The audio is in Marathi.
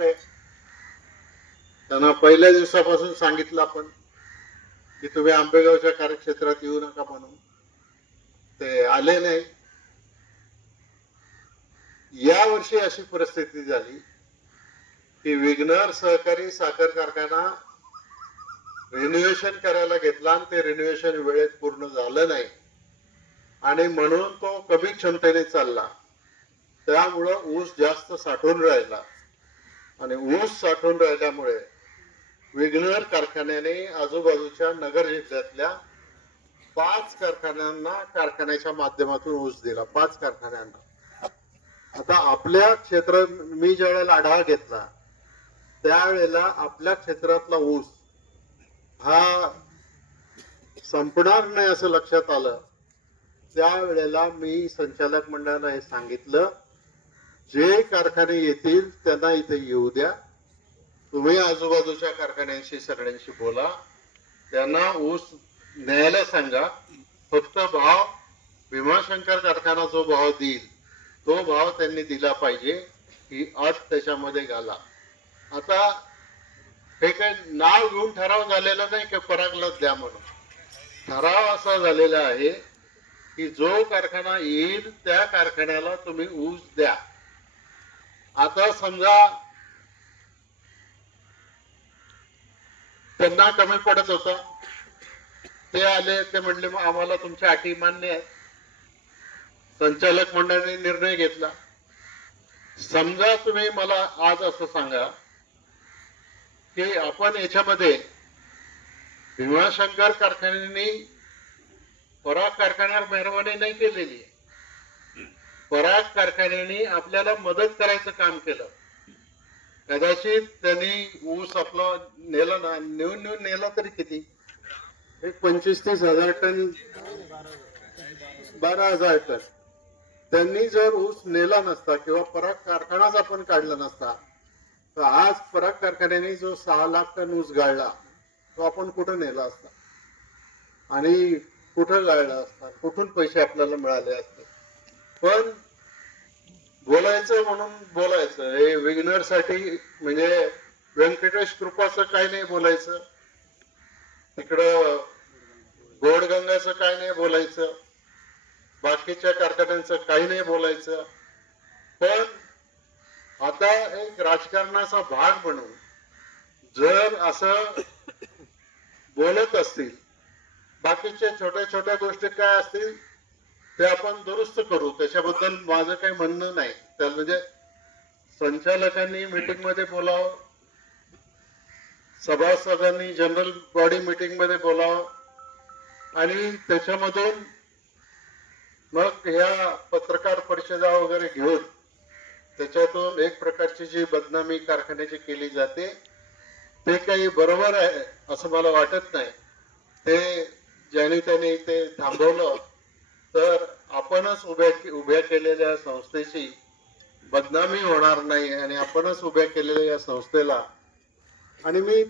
येत आहे. त्यांना पहिल्या दिवसापासून सांगितलं आपण की तुम्ही आंबेगावच्या कार्यक्षेत्रात येऊ नका म्हणून. ते आले नाही. या वर्षी अशी परिस्थिती झाली की विघ्नर सहकारी साखर कारखाना रिन्युएशन करायला घेतला आणि ते रिन्युएशन वेळेत पूर्ण झालं नाही. आणि म्हणून तो कमी क्षमतेने चालला. त्यामुळं ऊस जास्त साठून राहिला. आणि ऊस साठवून राहिल्यामुळे विघ्नर कारखान्याने आजूबाजूच्या नगर जिल्ह्यातल्या पाच कारखान्यांना कारखान्याच्या माध्यमातून ऊस दिला पाच कारखान्यांना. आता आपल्या क्षेत्रात मी ज्यावेळेला आढावा घेतला त्यावेळेला आपल्या क्षेत्रातला ऊस हा संपणार नाही असं लक्षात आलं त्यावेळेला मी संचालक मंडळाला हे सांगितलं जे कारखाने येतील त्यांना इथे येऊ द्या. तुम्ही आजूबाजूच्या कारखान्यांशी सगळ्यांशी बोला. त्यांना ऊस न्यायला सांगा. फक्त भाव भीमाशंकर कारखाना जो भाव देईल तो भाव त्यांनी दिला पाहिजे. ही अट त्याच्यामध्ये घाला. आता हे काय नाव घेऊन ठराव झालेला नाही की? परागलाच द्या म्हणून. ठराव असा झालेला आहे की जो कारखाना येईल त्या कारखान्याला तुम्ही ऊस द्या. आता समजा त्यांना कमी पडत होता. ते आले ते म्हणले मग आम्हाला तुमच्या अटी मान्य आहेत. संचालक मंडळाने निर्णय घेतला. समजा तुम्ही मला आज असं सांगा की आपण याच्यामध्ये भीमाशंकर कारखान्यांनी पराग कारखान्यावर मेहरबानी नाही केलेली पराग कारखान्याने आपल्याला मदत करायचं काम केलं. कदाचित त्यांनी ऊस आपला नेला ना नेऊन नेऊन नेला तरी किती? एक पंचवीस तीस हजार टन बारा हजार टन. त्यांनी जर ऊस नेला नसता किंवा पराग कारखानाच आपण काढला नसता तर आज पराग कारखान्याने जो सहा लाख टन ऊस गाळला तो आपण कुठं नेला असता? आणि कुठं गाळला असता? कुठून पैसे आपल्याला मिळाले असते? पण बोलायचं म्हणून बोलायचं. हे विग्नरसाठी म्हणजे व्यंकटेश कृपाचं काय नाही बोलायचं. तिकडं गोडगंगाचं काय नाही बोलायचं. बाकीच्या कारखान्यांचं काही नाही बोलायचं. पण आता एक राजकारणाचा भाग म्हणून जर असं बोलत असतील बाकीच्या छोट्या छोट्या गोष्टी काय असतील ते आपण दुरुस्त करू. त्याच्याबद्दल माझं काही म्हणणं नाही. त्या म्हणजे संचालकांनी मीटिंगमध्ये बोलावं सभासदांनी जनरल बॉडी मीटिंगमध्ये बोलावं आणि त्याच्यामधून मग ह्या पत्रकार परिषदा वगैरे घेऊन त्याच्यातून एक प्रकारची जी बदनामी कारखान्याची केली जाते ते काही बरोबर आहे असं मला वाटत नाही. ते ज्याने त्याने ते थांबवलं तर आपणच उभ्या उभ्या केलेल्या संस्थेची बदनामी होणार नाही आणि आपणच उभ्या केलेल्या या संस्थेला. आणि मी